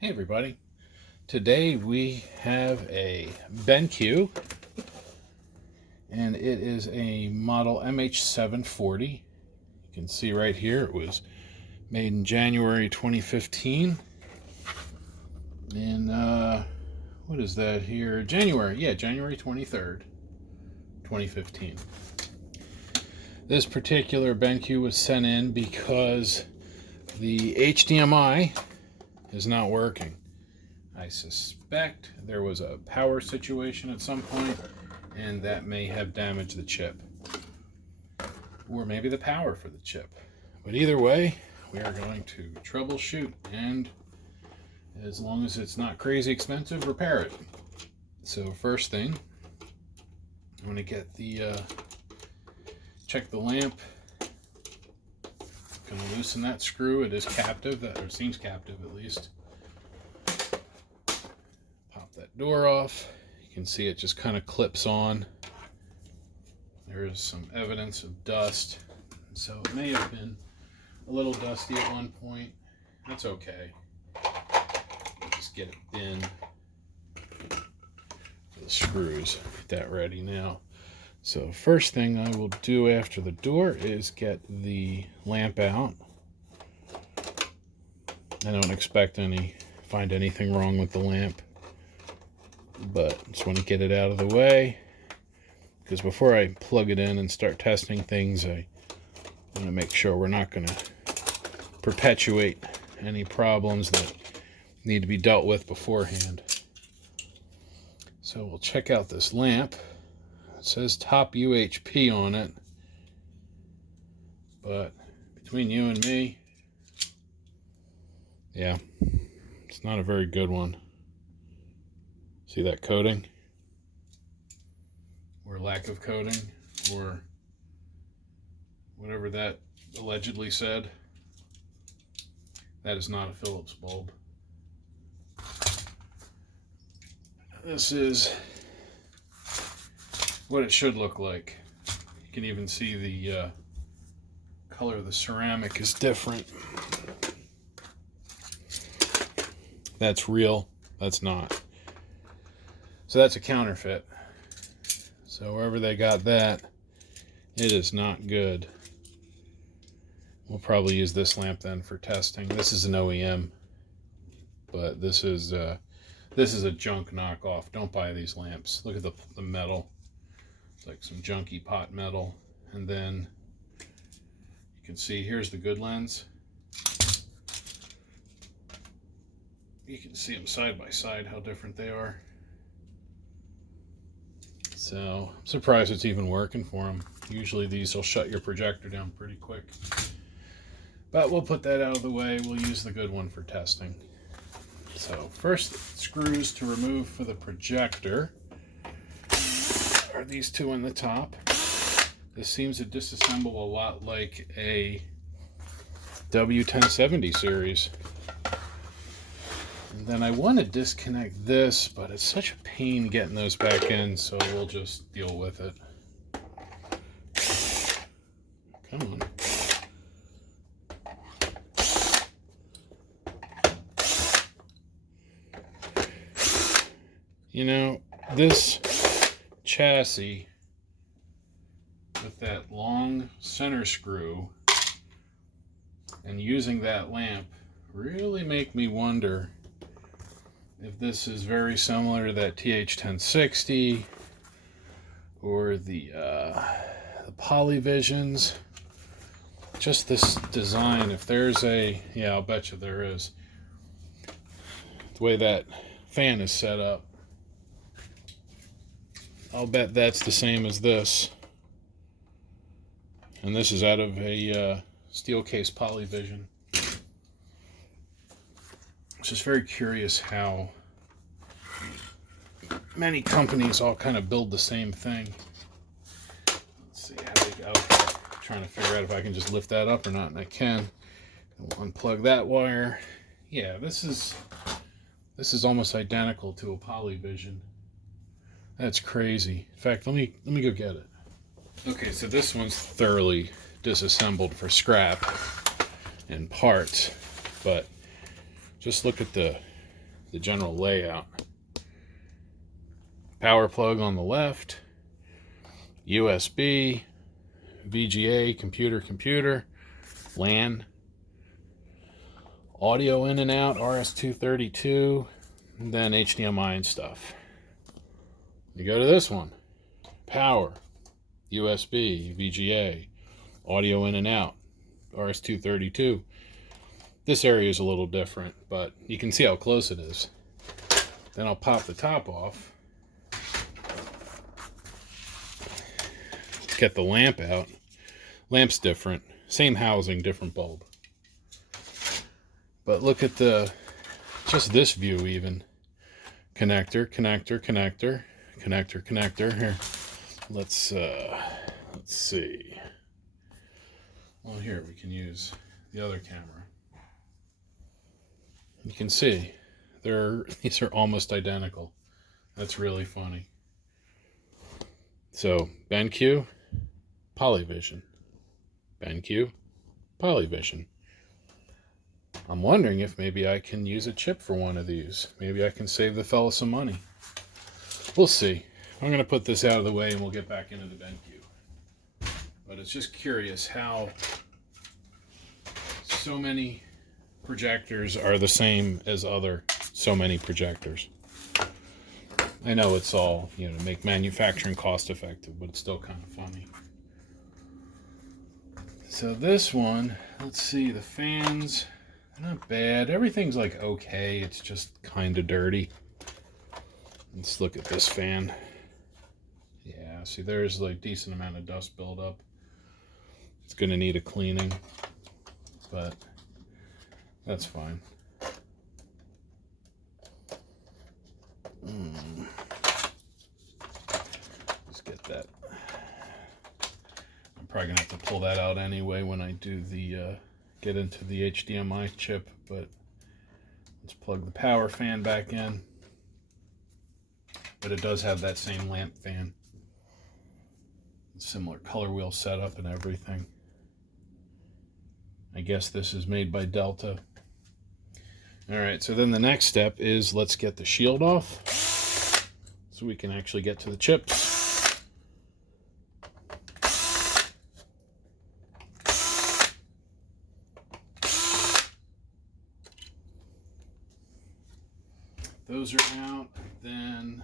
Hey everybody, today we have a BenQ and it is a model MH740. You can see right here it was made in January 2015 and what is that here? January 23rd, 2015. This particular BenQ was sent in because the HDMI is not working. I suspect there was a power situation at some point and that may have damaged the chip, or maybe the power for the chip. But either way, we are going to troubleshoot, and as long as it's not crazy expensive, repair it. So first thing, I'm going to get the check the lamp. Going to loosen that screw. It is captive, or seems captive at least. Pop that door off. You can see it just kind of clips on. There is some evidence of dust, so it may have been a little dusty at one point. That's okay. Just get it in for the screws. Get that ready now. So first thing I will do after the door is get the lamp out. I don't expect find anything wrong with the lamp, but just want to get it out of the way, because before I plug it in and start testing things, I want to make sure we're not going to perpetuate any problems that need to be dealt with beforehand. So we'll check out this lamp. It says top UHP on it, but between you and me, yeah, it's not a very good one. See that coating? Or lack of coating, or whatever that allegedly said. That is not a Phillips bulb. This is what it should look like. You can even see the color of the ceramic is different. That's real, that's not. So that's a counterfeit. So wherever they got that, it is not good. We'll probably use this lamp then for testing. This is an OEM, but this is a junk knockoff. Don't buy these lamps. Look at the metal. It's like some junky pot metal. And then you can see here's the good lens. You can see them side by side, how different they are. So I'm surprised it's even working for them. Usually these will shut your projector down pretty quick. But we'll put that out of the way. We'll use the good one for testing. So first screws to remove for the projector are these two on the top. This seems to disassemble a lot like a W1070 series. And then I want to disconnect this, but it's such a pain getting those back in, so we'll just deal with it. Come on. You know, this chassis with that long center screw and using that lamp really make me wonder if this is very similar to that TH1060 or the Polyvisions. Just this design, if there's yeah, I'll bet you there is. The way that fan is set up, I'll bet that's the same as this. And this is out of a steel case Polyvision. It's just very curious how many companies all kind of build the same thing. Let's see how they go. I'm trying to figure out if I can just lift that up or not, and I can. We'll unplug that wire. Yeah, this is almost identical to a Polyvision. That's crazy. In fact, let me go get it. Okay, so this one's thoroughly disassembled for scrap and parts, but just look at the the general layout. Power plug on the left, USB, VGA, computer, LAN, audio in and out, RS-232, and then HDMI and stuff. You go to this one, power, USB, VGA, audio in and out, RS-232. This area is a little different, but you can see how close it is. Then I'll pop the top off. Get the lamp out. Lamp's different. Same housing, different bulb. But look at just this view even. Connector. Here. Let's see. Well, here we can use the other camera. You can see these are almost identical. That's really funny. So BenQ, Polyvision. BenQ, Polyvision. I'm wondering if maybe I can use a chip for one of these. Maybe I can save the fella some money. We'll see. I'm going to put this out of the way and we'll get back into the BenQ. But it's just curious how so many projectors are the same as so many projectors. I know it's all, make manufacturing cost effective, but it's still kind of funny. So this one, let's see, the fans, not bad. Everything's like okay, it's just kind of dirty. Let's look at this fan. Yeah, see there's like decent amount of dust buildup. It's gonna need a cleaning, but that's fine. Let's get that. I'm probably gonna have to pull that out anyway when I do get into the HDMI chip, but let's plug the power fan back in. But it does have that same lamp fan. Similar color wheel setup and everything. I guess this is made by Delta. Alright, so then the next step is let's get the shield off so we can actually get to the chips. Those are out, then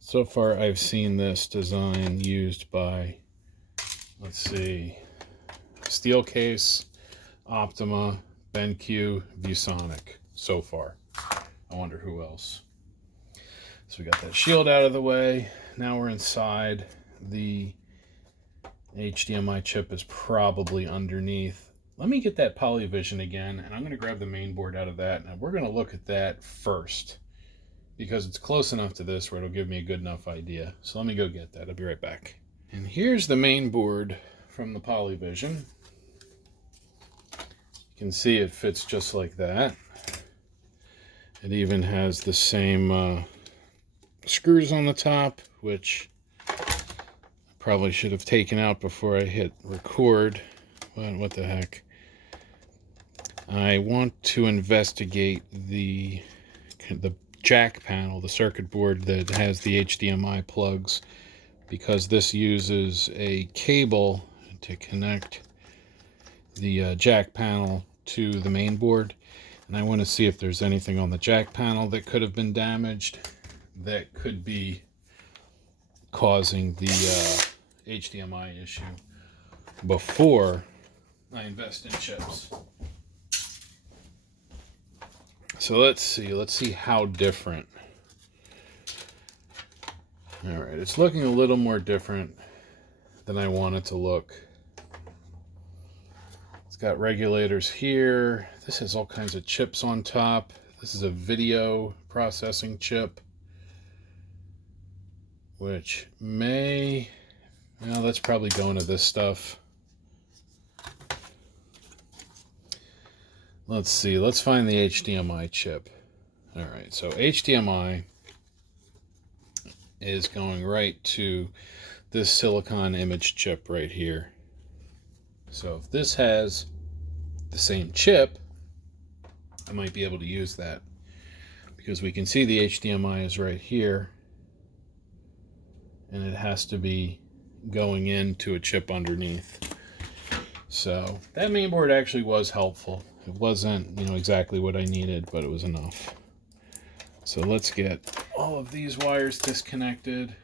so far I've seen this design used by, let's see, Steelcase, Optima, BenQ, ViewSonic so far. I wonder who else. So we got that shield out of the way. Now we're inside. The HDMI chip is probably underneath. Let me get that Polyvision again, and I'm going to grab the main board out of that, and we're going to look at that first, because it's close enough to this where it'll give me a good enough idea. So let me go get that. I'll be right back. And here's the main board from the Polyvision. You can see it fits just like that. It even has the same screws on the top, which I probably should have taken out before I hit record. But what the heck. I want to investigate the jack panel, the circuit board that has the HDMI plugs, because this uses a cable to connect the jack panel to the main board, and I want to see if there's anything on the jack panel that could have been damaged that could be causing the HDMI issue before I invest in chips. So let's see how different. All right, it's looking a little more different than I want it to look. It's got regulators here. This has all kinds of chips on top. This is a video processing chip. which may, well, that's probably going to this stuff. Let's see, let's find the HDMI chip. All right, so HDMI is going right to this silicon image chip right here. So if this has the same chip, I might be able to use that, because we can see the HDMI is right here, and it has to be going into a chip underneath. So that mainboard actually was helpful. It wasn't, exactly what I needed, but it was enough. So let's get all of these wires disconnected.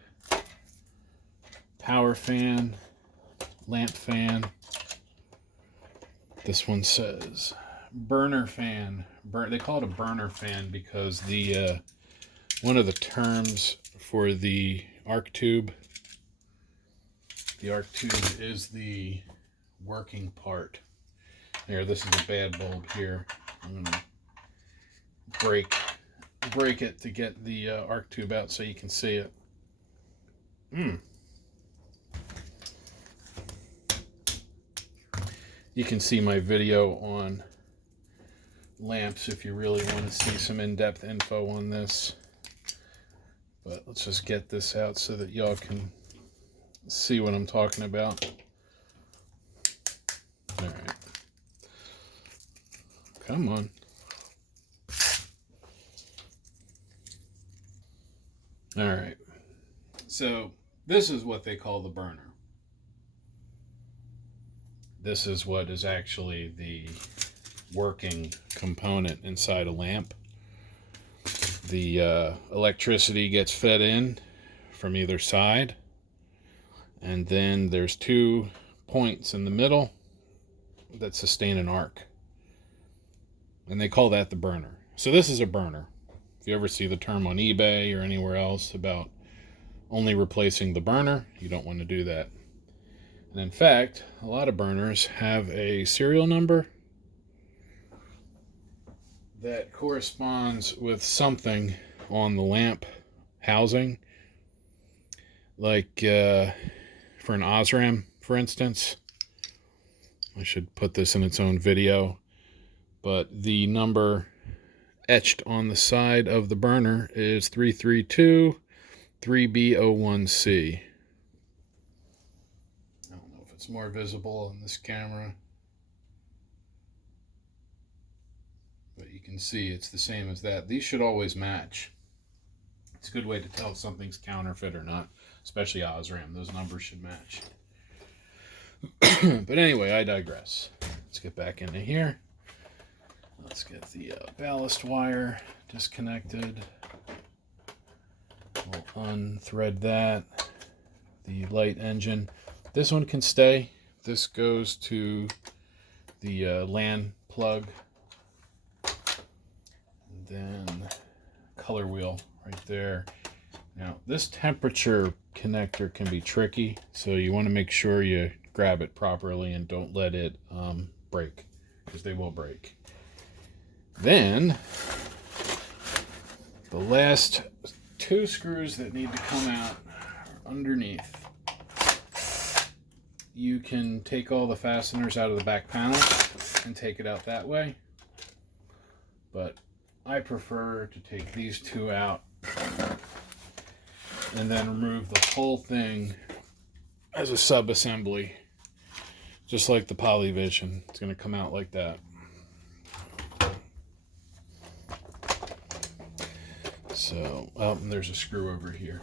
Power fan, lamp fan. This one says burner fan. They call it a burner fan because the one of the terms for the arc tube is the working part. Here, this is a bad bulb here. I'm gonna break it to get the arc tube out so you can see it. You can see my video on lamps if you really want to see some in-depth info on this. But let's just get this out so that y'all can see what I'm talking about. All right. Come on. All right. So this is what they call the burner. This is what is actually the working component inside a lamp. The electricity gets fed in from either side, and then there's 2 points in the middle that sustain an arc, and they call that the burner. So this is a burner. If you ever see the term on eBay or anywhere else about only replacing the burner, you don't want to do that. And in fact, a lot of burners have a serial number that corresponds with something on the lamp housing. Like for an Osram, for instance. I should put this in its own video. But the number etched on the side of the burner is 332 3B01C. I don't know if it's more visible on this camera, but you can see it's the same as that. These should always match. It's a good way to tell if something's counterfeit or not, especially Osram. Those numbers should match. But anyway, I digress. Let's get back into here. Let's get the ballast wire disconnected. We'll unthread that. The light engine. This one can stay. This goes to the LAN plug. And then color wheel right there. Now, this temperature connector can be tricky, so you want to make sure you grab it properly and don't let it break, because they will break. Then, the last 2 screws that need to come out are underneath. You can take all the fasteners out of the back panel and take it out that way, but I prefer to take these 2 out and then remove the whole thing as a sub-assembly, just like the Polyvision. It's going to come out like that. So, and there's a screw over here.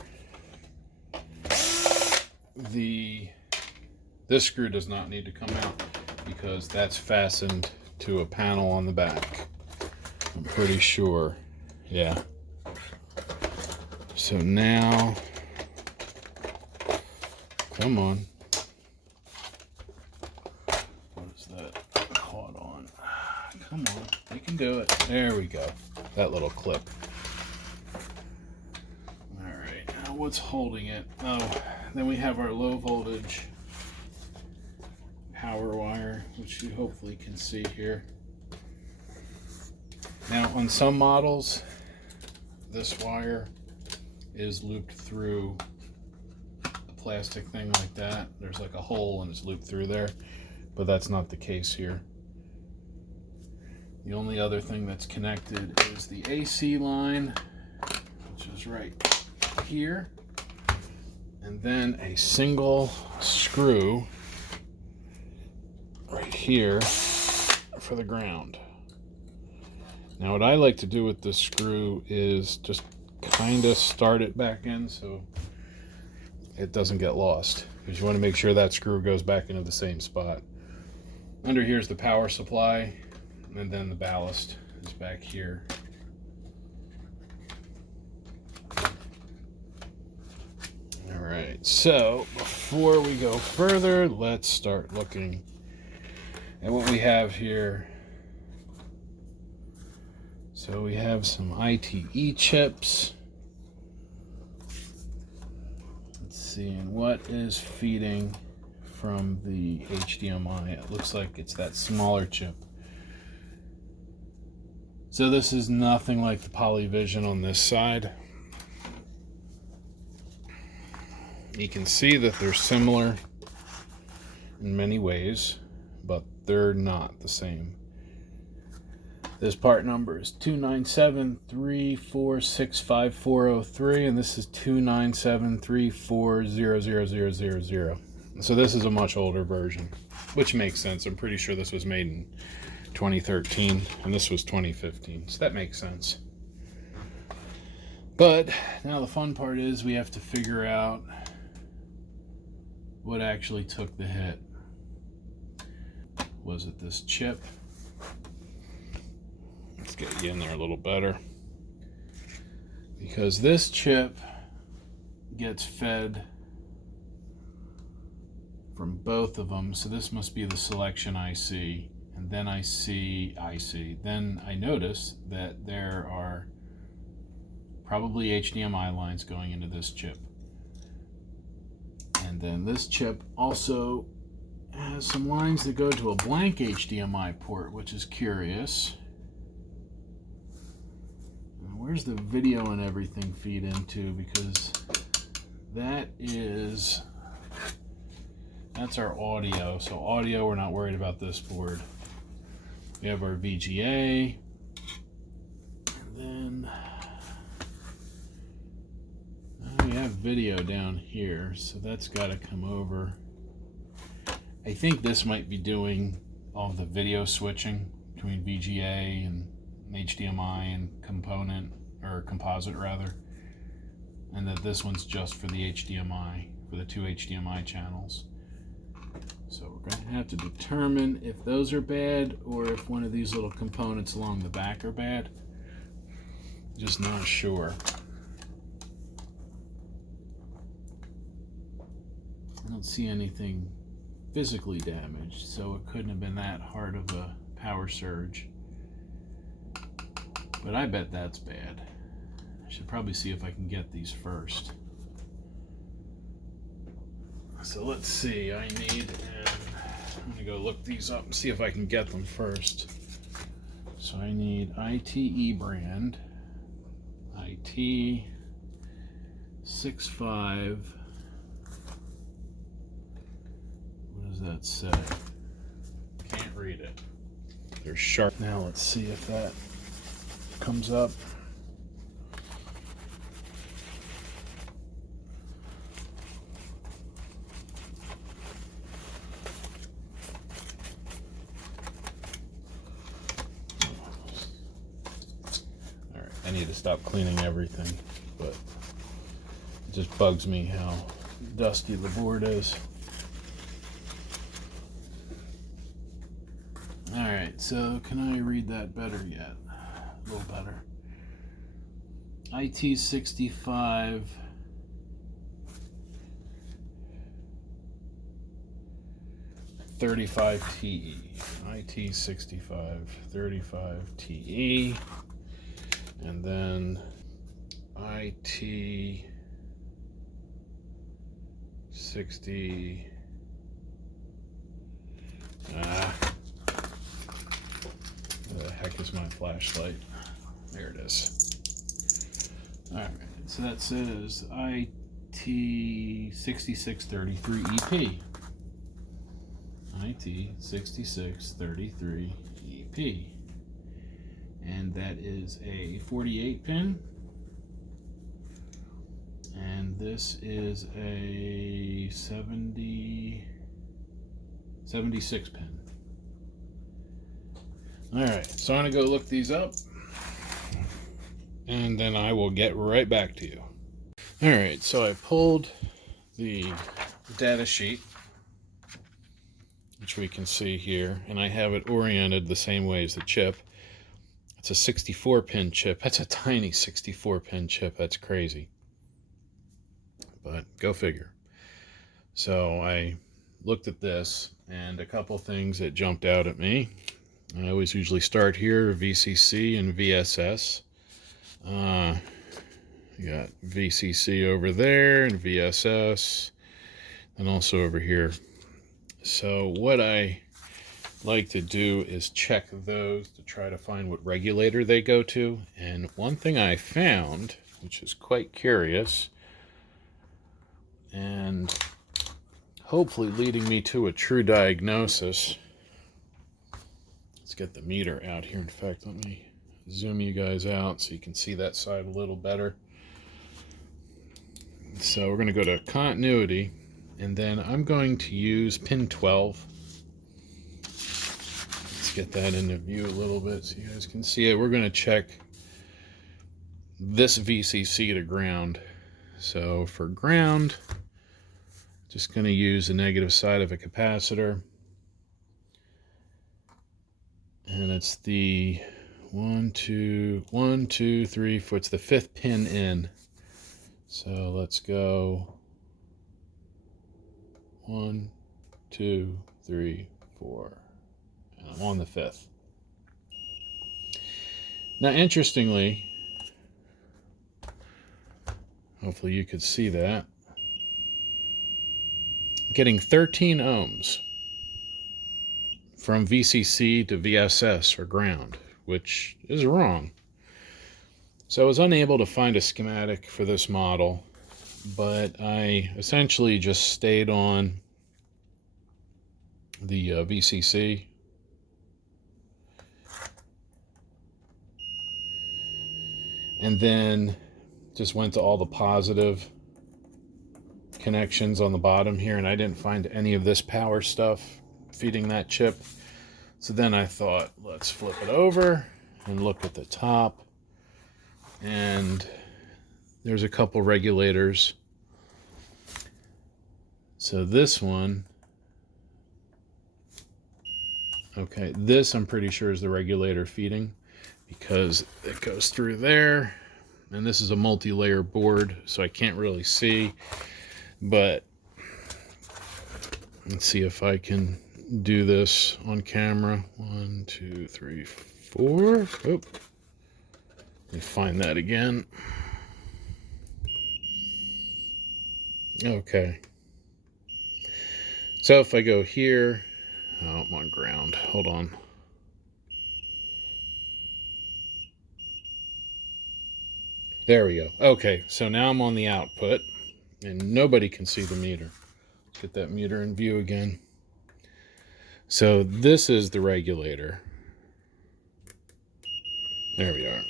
This screw does not need to come out because that's fastened to a panel on the back. I'm pretty sure. Yeah. So now, come on. What is that caught on? Come on, you can do it. There we go. That little clip. All right, now what's holding it? Oh, then we have our low voltage power wire, which you hopefully can see here. Now, on some models, this wire is looped through plastic thing like that. There's like a hole and it's looped through there, but that's not the case here. The only other thing that's connected is the AC line, which is right here, and then a single screw right here for the ground. Now what I like to do with this screw is just kind of start it back in so it doesn't get lost, because you want to make sure that screw goes back into the same spot. Under here is the power supply, and then the ballast is back here. All right, so before we go further, let's start looking at what we have here. So we have some ITE chips. Let's see, and what is feeding from the HDMI? It looks like it's that smaller chip. So this is nothing like the Polyvision on this side. You can see that they're similar in many ways, but they're not the same. This part number is 29734654003, and this is 29734000000. So this is a much older version, which makes sense. I'm pretty sure this was made in 2013, and this was 2015, so that makes sense. But now the fun part is we have to figure out what actually took the hit. Was it this chip? Let's get you in there a little better, because this chip gets fed from both of them. So this must be the selection IC, and then I see IC. Then I notice that there are probably HDMI lines going into this chip, and then this chip also has some lines that go to a blank HDMI port, which is curious. Where's the video and everything feed into? Because that's our audio. So audio, we're not worried about this board. We have our VGA, and then we have video down here, so that's got to come over. I think this might be doing all the video switching between VGA and HDMI and component, or composite rather, and that this one's just for the HDMI, for the two HDMI channels. So we're going to have to determine if those are bad or if one of these little components along the back are bad. Just not sure. I don't see anything physically damaged, so it couldn't have been that hard of a power surge. But I bet that's bad. I should probably see if I can get these first. So let's see, I'm gonna go look these up and see if I can get them first. So I need ITE brand, IT65. What does that say? Can't read it. They're sharp. Now let's see if that comes up. All right, I need to stop cleaning everything, but it just bugs me how dusty the board is. All right, so can I read that better yet? A little better. IT65 35TE. IT65 35TE. And then IT60. Where the heck is my flashlight? There it is. Alright, so that says IT6633EP. IT6633EP. And that is a 48 pin. And this is a 76 pin. Alright, so I'm going to go look these up. And then I will get right back to you. Alright, so I pulled the data sheet, which we can see here, and I have it oriented the same way as the chip. It's a 64-pin chip. That's a tiny 64-pin chip. That's crazy. But go figure. So I looked at this, and a couple things that jumped out at me. I always usually start here, VCC and VSS. You got VCC over there and VSS, and also over here. So what I like to do is check those to try to find what regulator they go to. And one thing I found, which is quite curious, and hopefully leading me to a true diagnosis. Let's get the meter out here. In fact, let me zoom you guys out so you can see that side a little better. So we're going to go to continuity, and then I'm going to use pin 12. Let's get that into view a little bit so you guys can see it. We're going to check this VCC to ground. So for ground, just going to use the negative side of a capacitor. And it's the 1, 2, 3, 4. It's the 5th pin in. So let's go 1, 2, 3, 4. And I'm on the 5th. Now, interestingly, hopefully you could see that, getting 13 ohms from VCC to VSS or ground, which is wrong. So I was unable to find a schematic for this model, but I essentially just stayed on the VCC. And then just went to all the positive connections on the bottom here, and I didn't find any of this power stuff feeding that chip. So then I thought, let's flip it over and look at the top. And there's a couple regulators. So this one, okay, this I'm pretty sure is the regulator feeding, because it goes through there, and this is a multi-layer board, so I can't really see, but let's see if I can do this on camera. 1, 2, 3, 4. Oh. Let me find that again. Okay. So if I go here, oh, I'm on ground. Hold on. There we go. Okay, so now I'm on the output, and nobody can see the meter. Let's get that meter in view again. So this is the regulator. There we are.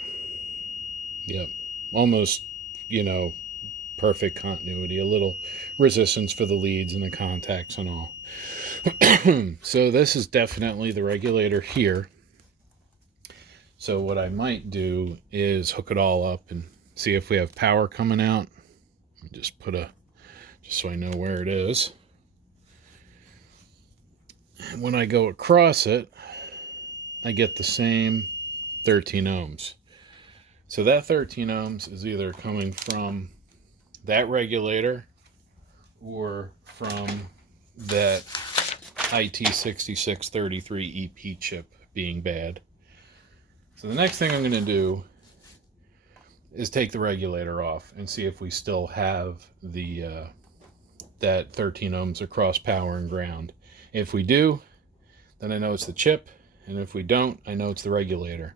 Yep, almost, perfect continuity, a little resistance for the leads and the contacts and all. So this is definitely the regulator here. So what I might do is hook it all up and see if we have power coming out. Just so I know where it is. And when I go across it, I get the same 13 ohms. So that 13 ohms is either coming from that regulator or from that IT6633 EP chip being bad. So the next thing I'm going to do is take the regulator off and see if we still have the that 13 ohms across power and ground. If we do, then I know it's the chip, and if we don't, I know it's the regulator.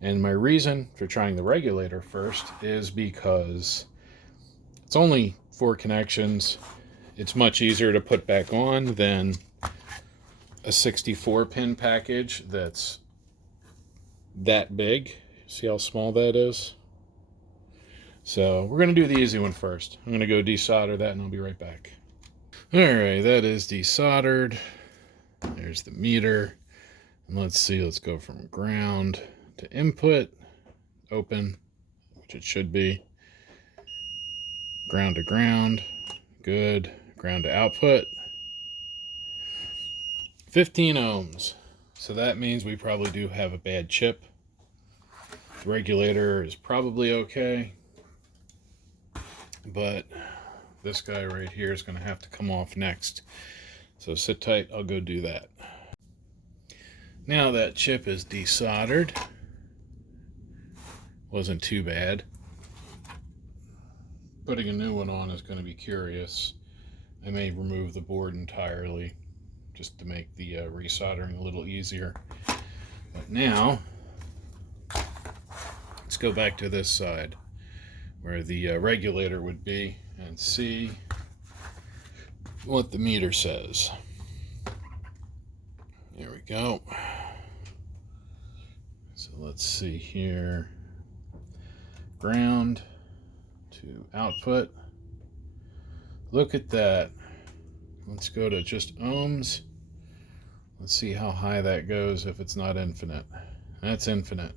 And my reason for trying the regulator first is because it's only 4 connections. It's much easier to put back on than a 64 pin package that's that big. See how small that is? So we're going to do the easy one first. I'm going to go desolder that and I'll be right back. Alright, that is desoldered. There's the meter. And let's see, let's go from ground to input. Open, which it should be. Ground to ground. Good. Ground to output. 15 ohms. So that means we probably do have a bad chip. The regulator is probably okay. But this guy right here is going to have to come off next. So sit tight, I'll go do that. Now that chip is desoldered. Wasn't too bad. Putting a new one on is going to be curious. I may remove the board entirely just to make the resoldering a little easier. But now, let's go back to this side where the regulator would be and see what the meter says. There we go. So let's see here. Ground to output. Look at that. Let's go to just ohms. Let's see how high that goes if it's not infinite. That's infinite.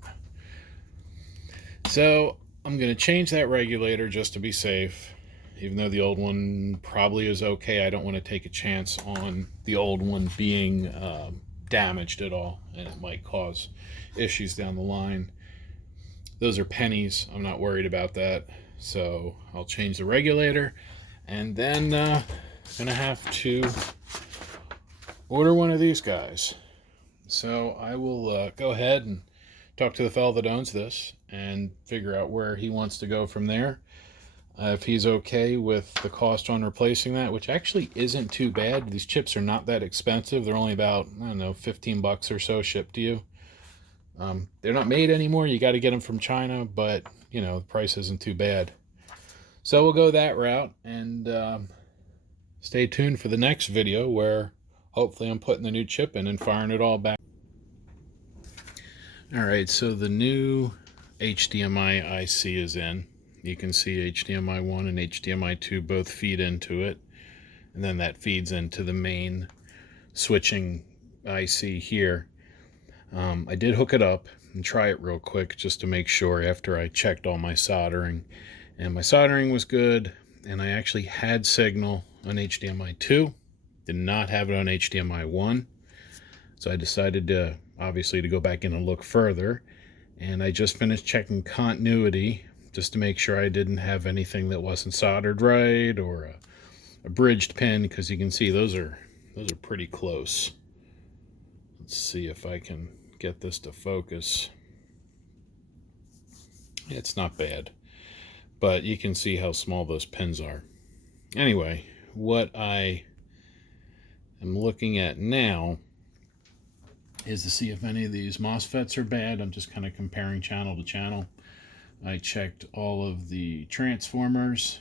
So I'm going to change that regulator just to be safe. Even though the old one probably is okay, I don't want to take a chance on the old one being damaged at all, and it might cause issues down the line. Those are pennies. I'm not worried about that. So I'll change the regulator, and then I'm going to have to order one of these guys. So I will go ahead and talk to the fellow that owns this and figure out where he wants to go from there. If he's okay with the cost on replacing that, which actually isn't too bad. These chips are not that expensive. They're only about, I don't know, 15 bucks or so shipped to you. They're not made anymore. You got to get them from China, but, you know, the price isn't too bad. So we'll go that route, and stay tuned for the next video where hopefully I'm putting the new chip in and firing it all back. Alright, so the new HDMI IC is in. You can see HDMI 1 and HDMI 2 both feed into it. And then that feeds into the main switching IC here. I did hook it up and try it real quick just to make sure after I checked all my soldering. And my soldering was good, and I actually had signal on HDMI 2. Did not have it on HDMI 1. So I decided to, obviously, to go back in and look further. And I just finished checking continuity just to make sure I didn't have anything that wasn't soldered right, or a bridged pin, because you can see those are pretty close. Let's see if I can get this to focus. It's not bad, but you can see how small those pins are. Anyway, what I am looking at now is to see if any of these MOSFETs are bad. I'm just kind of comparing channel to channel. I checked all of the transformers,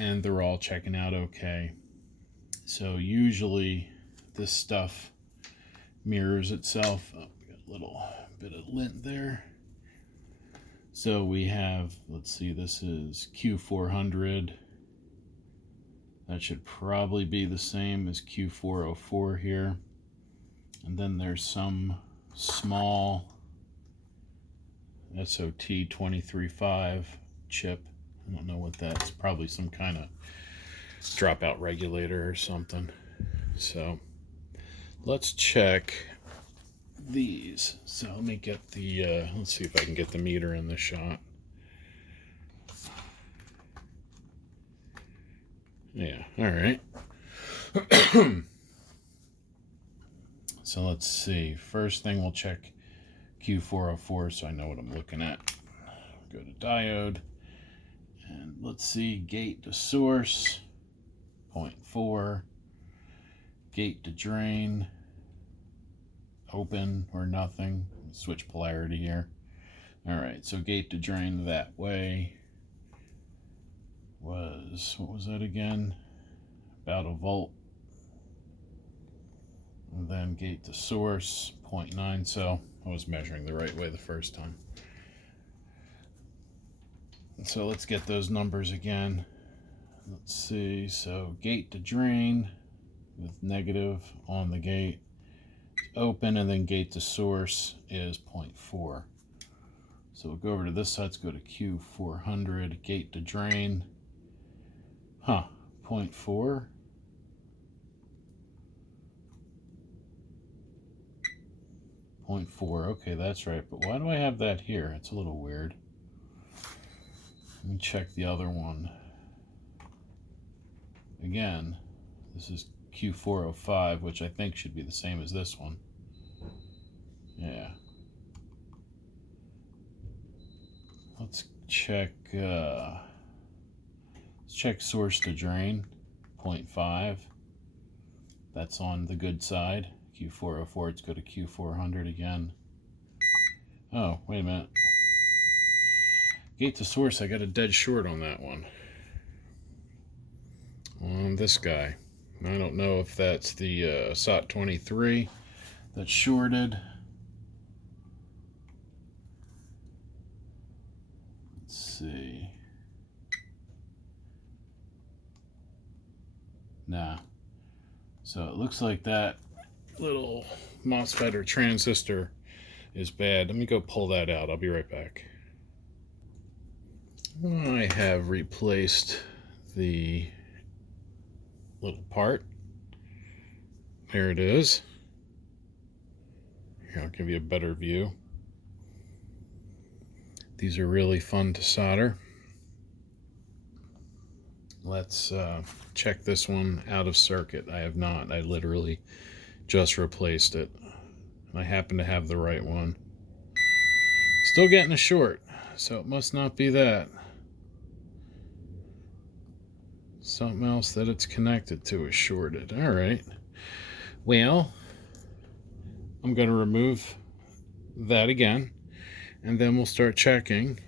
and they're all checking out okay. So usually this stuff mirrors itself. Oh, we got a little bit of lint there. So we have, let's see, this is Q400. That should probably be the same as Q404 here. And then there's some small SOT 235 chip. I don't know what that's. Probably some kind of dropout regulator or something. So let's check these. So let me get the, let's see if I can get the meter in the shot. Yeah, all right. So let's see. First thing we'll check Q404 so I know what I'm looking at. Go to diode, and let's see, gate to source 0.4, gate to drain open or nothing. Switch polarity here. All right, so gate to drain that way, was, what was that again? About a volt. And then gate to source, 0.9, so I was measuring the right way the first time. So let's get those numbers again. Let's see, so gate to drain with negative on the gate, open, and then gate to source is 0.4. So we'll go over to this side, let's go to Q400, gate to drain, 0.4. 0.4, okay, that's right, but why do I have that here? It's a little weird. Let me check the other one. Again, this is Q405, which I think should be the same as this one. Yeah. Let's check source to drain, 0.5. That's on the good side. Q404, let's go to Q400 again. Oh, wait a minute. Gate to source, I got a dead short on that one. On this guy. I don't know if that's the SOT23 that's shorted. Let's see. Nah. So it looks like that little MOSFET or transistor is bad. Let me go pull that out. I'll be right back. I have replaced the little part. There it is. Here, I'll give you a better view. These are really fun to solder. Let's check this one out of circuit. I have not. I literally just replaced it. I happen to have the right one. Still getting a short, so it must not be that. Something else that it's connected to is shorted. All right. Well, I'm going to remove that again, and then we'll start checking.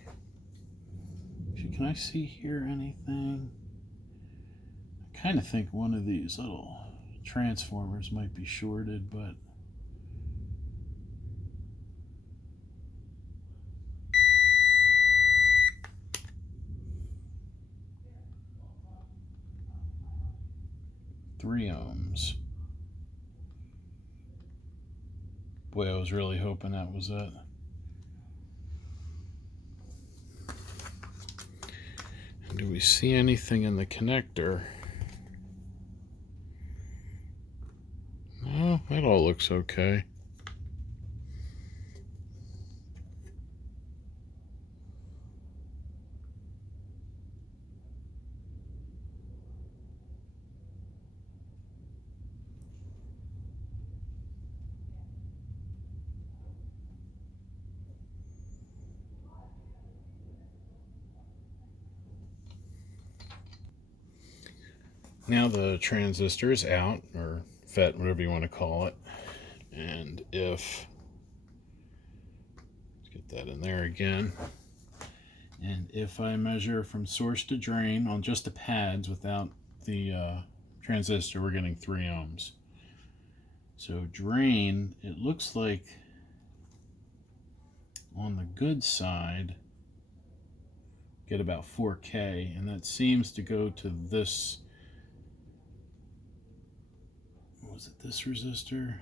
Can I see here anything? I kind of think one of these little transformers might be shorted, but $3 ohms. Boy, I was really hoping that was it. And do we see anything in the connector? No, that all looks okay. Now the transistor is out, or FET, whatever you want to call it. And if, let's get that in there again. And if I measure from source to drain on just the pads without the transistor, we're getting 3 ohms. So drain, it looks like on the good side, get about 4K, and that seems to go to this. Was it this resistor?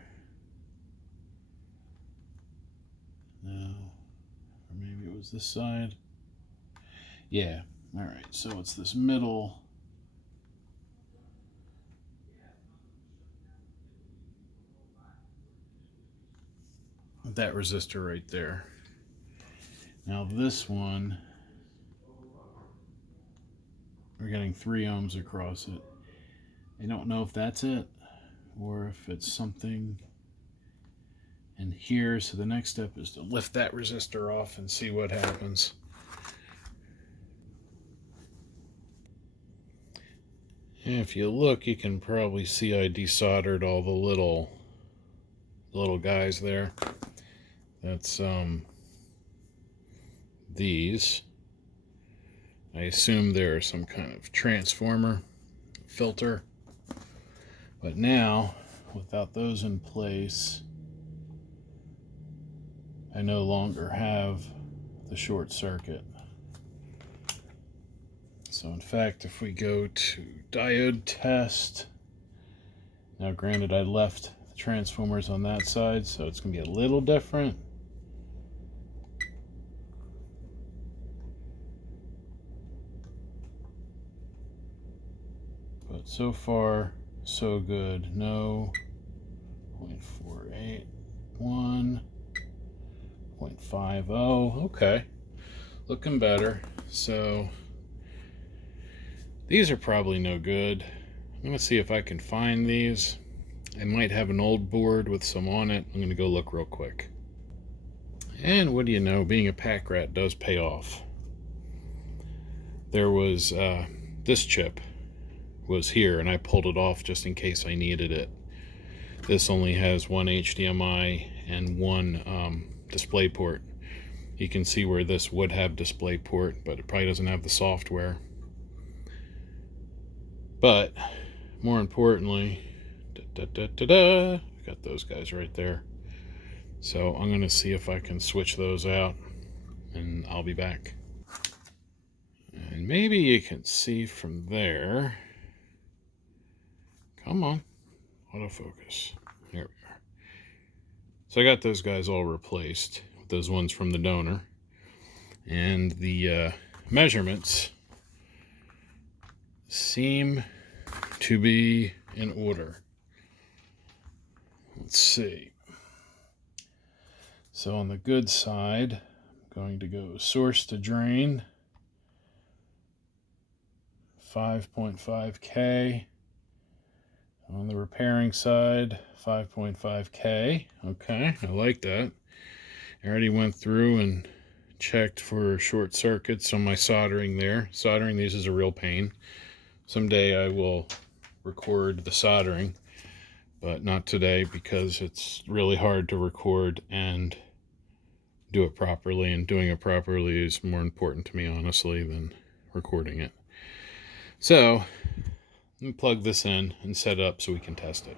No. Or maybe it was this side. Yeah. All right. So it's this middle. That resistor right there. Now this one, we're getting 3 ohms across it. I don't know if that's it, or if it's something in here. So the next step is to lift that resistor off and see what happens. And if you look, you can probably see I desoldered all the little guys there. That's these. I assume there's some kind of transformer filter. But now, without those in place, I no longer have the short circuit. So in fact, if we go to Diode Test, now granted I left the transformers on that side, so it's going to be a little different. But so far, so good. No 0.481, 0.50. Okay, looking better. So these are probably no good. I'm going to see if I can find these. I might have an old board with some on it. I'm going to go look real quick. And what do you know, being a pack rat does pay off. There was this chip was here, and I pulled it off just in case I needed it. This only has one HDMI and one display port. You can see where this would have display port, but it probably doesn't have the software. But more importantly, got those guys right there. So I'm going to see if I can switch those out, and I'll be back. And maybe you can see from there. Come on, autofocus. There we are. So I got those guys all replaced, those ones from the donor. And the measurements seem to be in order. Let's see. So on the good side, I'm going to go source to drain, 5.5K. On the repairing side, 5.5K. Okay, I like that. I already went through and checked for short circuits on my soldering there. Soldering these is a real pain. Someday I will record the soldering, but not today because it's really hard to record and do it properly, and doing it properly is more important to me, honestly, than recording it. So let me plug this in and set it up so we can test it.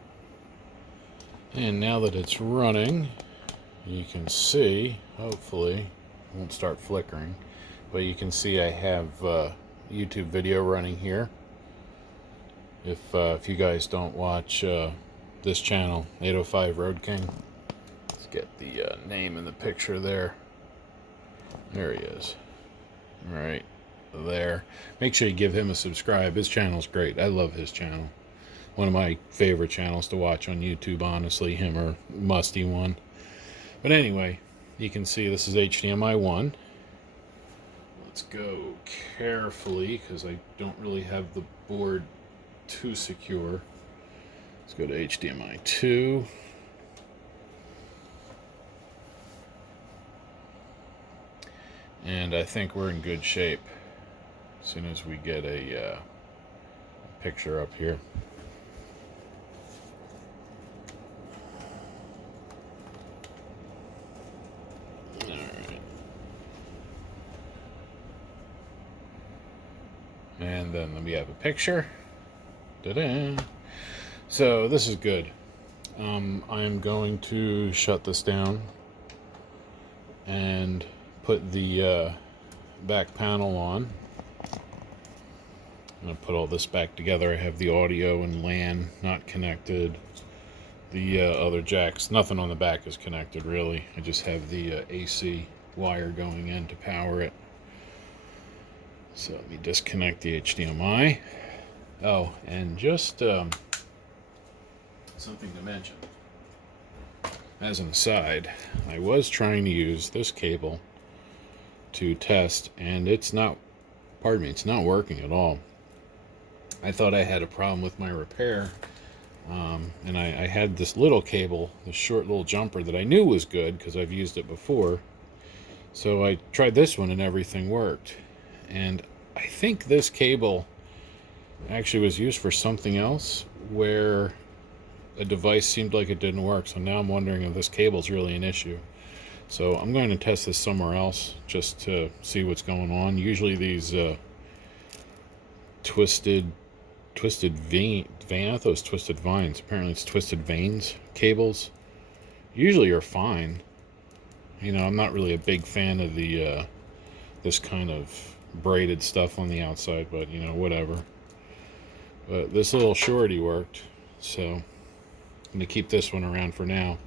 And now that it's running, you can see, hopefully it won't start flickering, but you can see I have YouTube video running here. If you guys don't watch this channel, 805 Road King, let's get the name in the picture there. There he is. All right, there. Make sure you give him a subscribe. His channel's great. I love his channel. One of my favorite channels to watch on YouTube, honestly. Him or Musty one. But anyway, you can see this is HDMI 1. Let's go carefully because I don't really have the board too secure. Let's go to HDMI 2. And I think we're in good shape as soon as we get a picture up here. Alright. And then we have a picture. Ta-da! So this is good. I'm going to shut this down and put the back panel on. I'm going to put all this back together. I have the audio and LAN not connected. The other jacks, nothing on the back is connected really. I just have the AC wire going in to power it. So let me disconnect the HDMI. Oh, and just something to mention. As an aside, I was trying to use this cable to test, and it's not, pardon me, it's not working at all. I thought I had a problem with my repair, and I had this little cable, this short little jumper that I knew was good because I've used it before. So I tried this one and everything worked. And I think this cable actually was used for something else where a device seemed like it didn't work. So now I'm wondering if this cable is really an issue. So I'm going to test this somewhere else just to see what's going on. Usually these twisted vein. I thought it was twisted vines. Apparently it's twisted vanes cables. Usually are fine. You know, I'm not really a big fan of the this kind of braided stuff on the outside, but you know, whatever. But this little shorty worked, so I'm gonna keep this one around for now,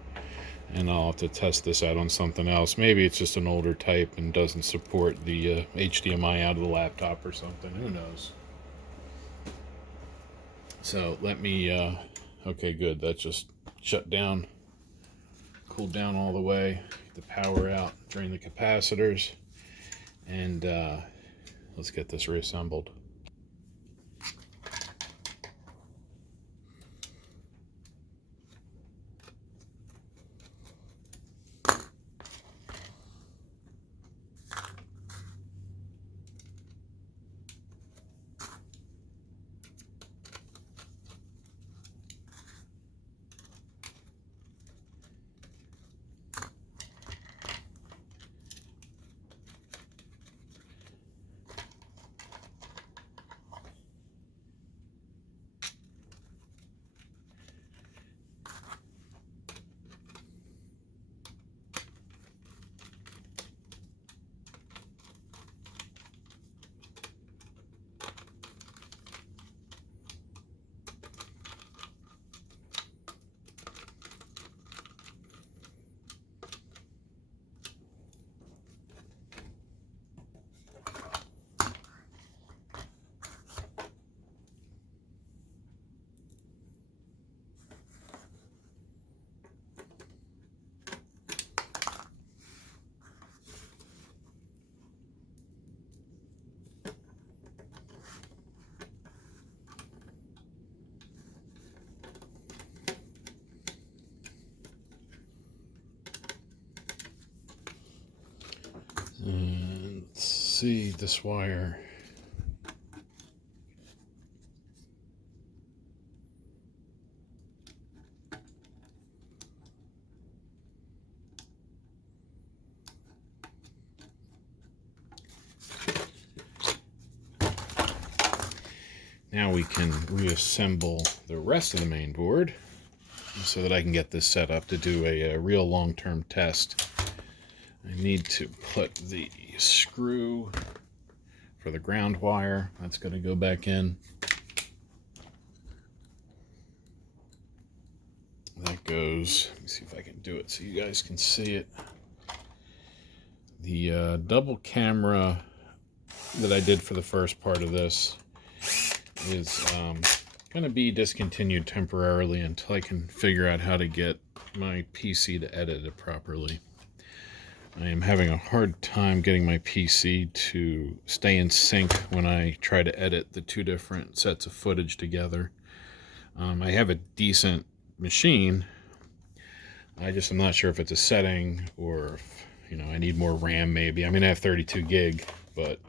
and I'll have to test this out on something else. Maybe it's just an older type and doesn't support the HDMI out of the laptop or something. Who knows? So let me, okay, good. That just shut down, cooled down all the way, get the power out, drain the capacitors, and let's get this reassembled. And let's see this wire. Now we can reassemble the rest of the main board so that I can get this set up to do a real long-term test. I need to put the screw for the ground wire. That's going to go back in. That goes, let me see if I can do it so you guys can see it. The double camera that I did for the first part of this is going to be discontinued temporarily until I can figure out how to get my PC to edit it properly. I am having a hard time getting my PC to stay in sync when I try to edit the two different sets of footage together. I have a decent machine. I just am not sure if it's a setting or if, you know, I need more RAM maybe. I mean, I have 32 gig, but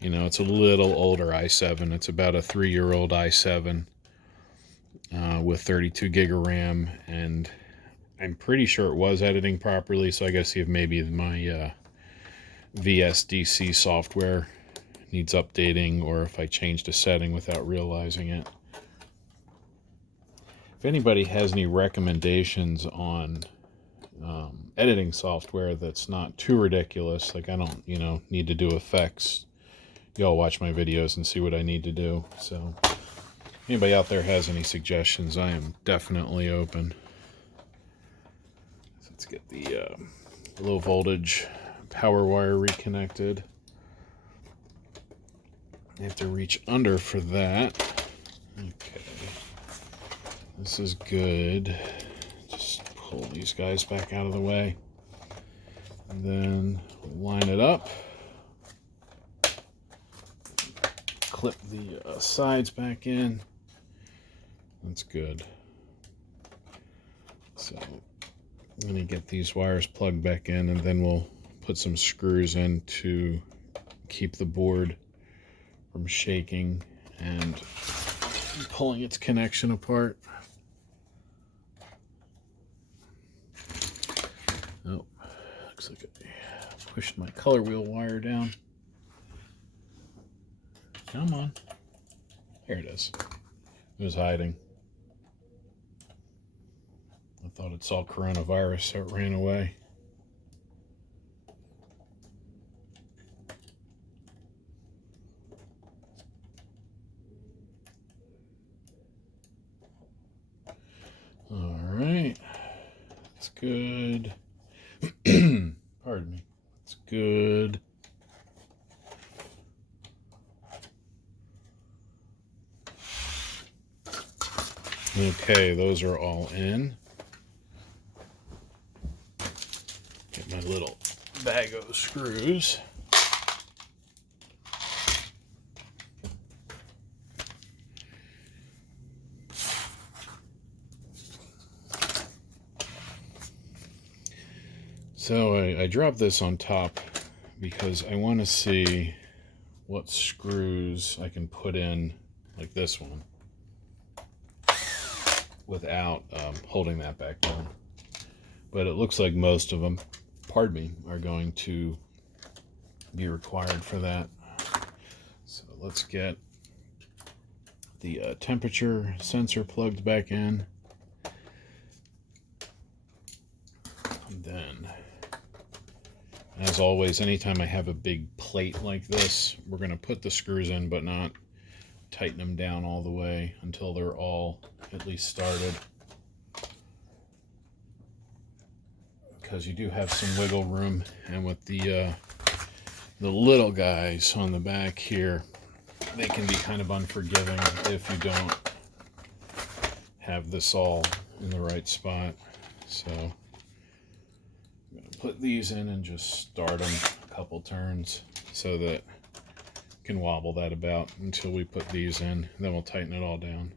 you know, it's a little older i7. It's about a 3-year-old i7 with 32 gig of RAM, and I'm pretty sure it was editing properly, so I gotta see if maybe my VSDC software needs updating or if I changed a setting without realizing it. If anybody has any recommendations on editing software that's not too ridiculous, like I don't, you know, need to do effects, y'all watch my videos and see what I need to do. So anybody out there has any suggestions, I am definitely open. So let's get the low voltage power wire reconnected. I have to reach under for that. Okay, this is good. Just pull these guys back out of the way, and then line it up. Clip the sides back in. That's good. So I'm going to get these wires plugged back in, and then we'll put some screws in to keep the board from shaking and pulling its connection apart. Oh, looks like I pushed my color wheel wire down. Come on. Here it is. It was hiding. I thought it saw coronavirus, so it ran away. All right, that's good. Pardon me. That's good. Okay, those are all in. Get my little bag of screws. So I dropped this on top because I want to see what screws I can put in, like this one, without holding that back down. But it looks like most of them, pardon me, are going to be required for that. So let's get the temperature sensor plugged back in. And then, as always, anytime I have a big plate like this, we're going to put the screws in, but not tighten them down all the way until they're all at least started. Because you do have some wiggle room, and with the little guys on the back here, they can be kind of unforgiving if you don't have this all in the right spot. So I'm going to put these in and just start them a couple turns so that you can wobble that about until we put these in. Then we'll tighten it all down.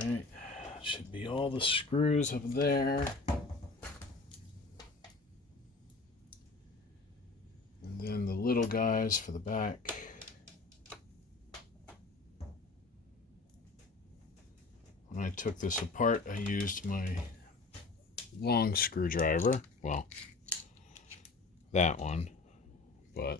All right, should be all the screws up there. Then the little guys for the back. When I took this apart, I used my long screwdriver. Well, that one, but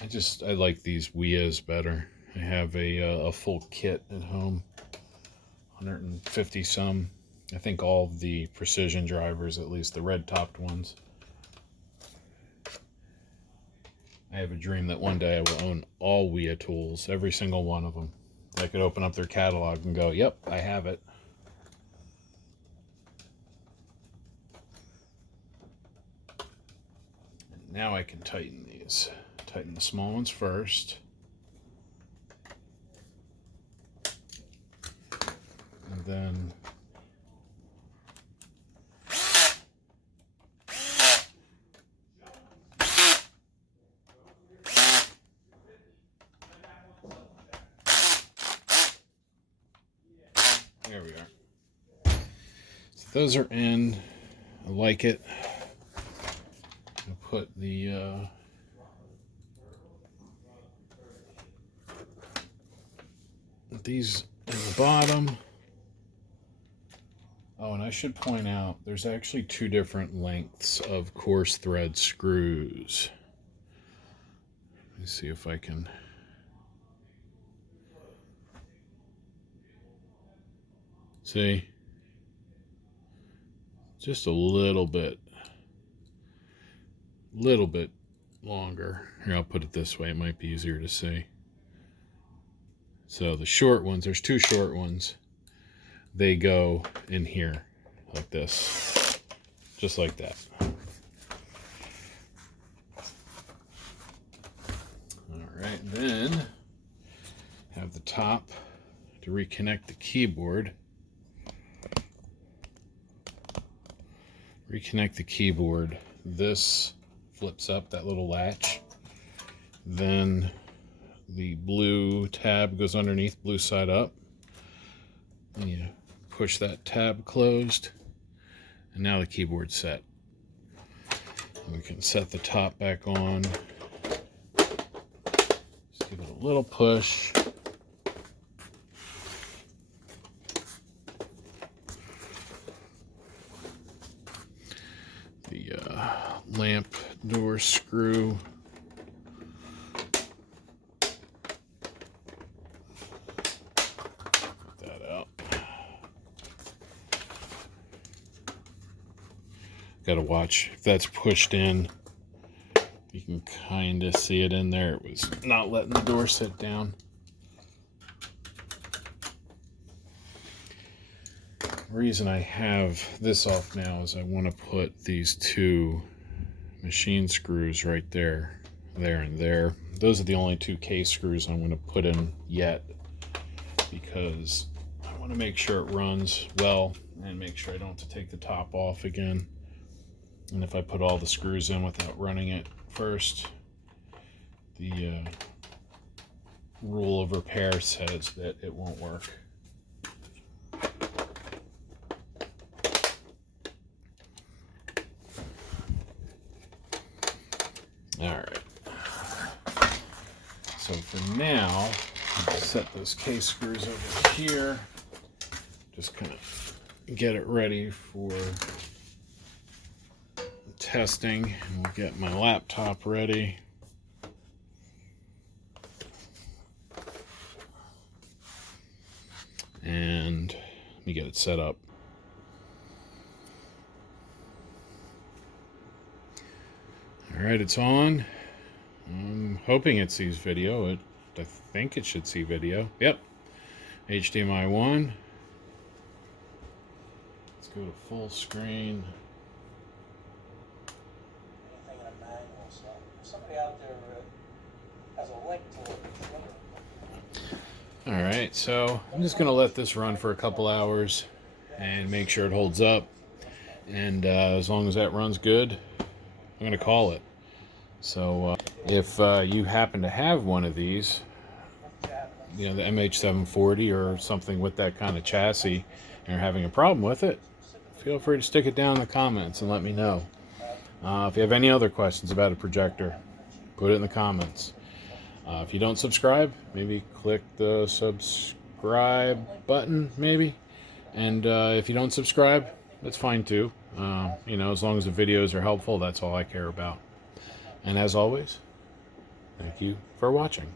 I like these Wias better. I have a full kit at home, 150 some. I think all the precision drivers, at least the red topped ones. I have a dream that one day I will own all Wia tools, every single one of them. I could open up their catalog and go, yep, I have it. And now I can tighten these. Tighten the small ones first. And then there we are. So those are in. I like it. I'll put the these in the bottom. Oh, and I should point out there's actually two different lengths of coarse thread screws. Let me see if I can. See? Just a little bit longer. Here, I'll put it this way. It might be easier to see. So the short ones, there's two short ones. They go in here like this. Just like that. All right, then have the top to reconnect the keyboard. Reconnect the keyboard. This flips up, that little latch. Then the blue tab goes underneath, blue side up. And you push that tab closed. And now the keyboard's set. We can set the top back on. Just give it a little push. door screw. Put that out. Gotta watch if that's pushed in. You can kind of see it in there. It was not letting the door sit down. The reason I have this off now is I want to put these two machine screws right there, and there. Those are the only two case screws I'm going to put in yet, because I want to make sure it runs well and make sure I don't have to take the top off again. And if I put all the screws in without running it first, the rule of repair says that it won't work. All right. So for now, I'll set those case screws over here. Just kind of get it ready for testing, and we'll get my laptop ready. And let me get it set up. All right, it's on. I'm hoping it sees video. I think it should see video. Yep. HDMI 1. Let's go to full screen. Anything in a manual, so if somebody out there has a link to it. All right, so I'm just going to let this run for a couple hours and make sure it holds up. And as long as that runs good, I'm going to call it. So if you happen to have one of these, you know, the MH740 or something with that kind of chassis, and you're having a problem with it, feel free to stick it down in the comments and let me know. If you have any other questions about a projector, put it in the comments. If you don't subscribe, maybe click the subscribe button, maybe. And if you don't subscribe, that's fine too. You know, as long as the videos are helpful, that's all I care about. And as always, thank you for watching.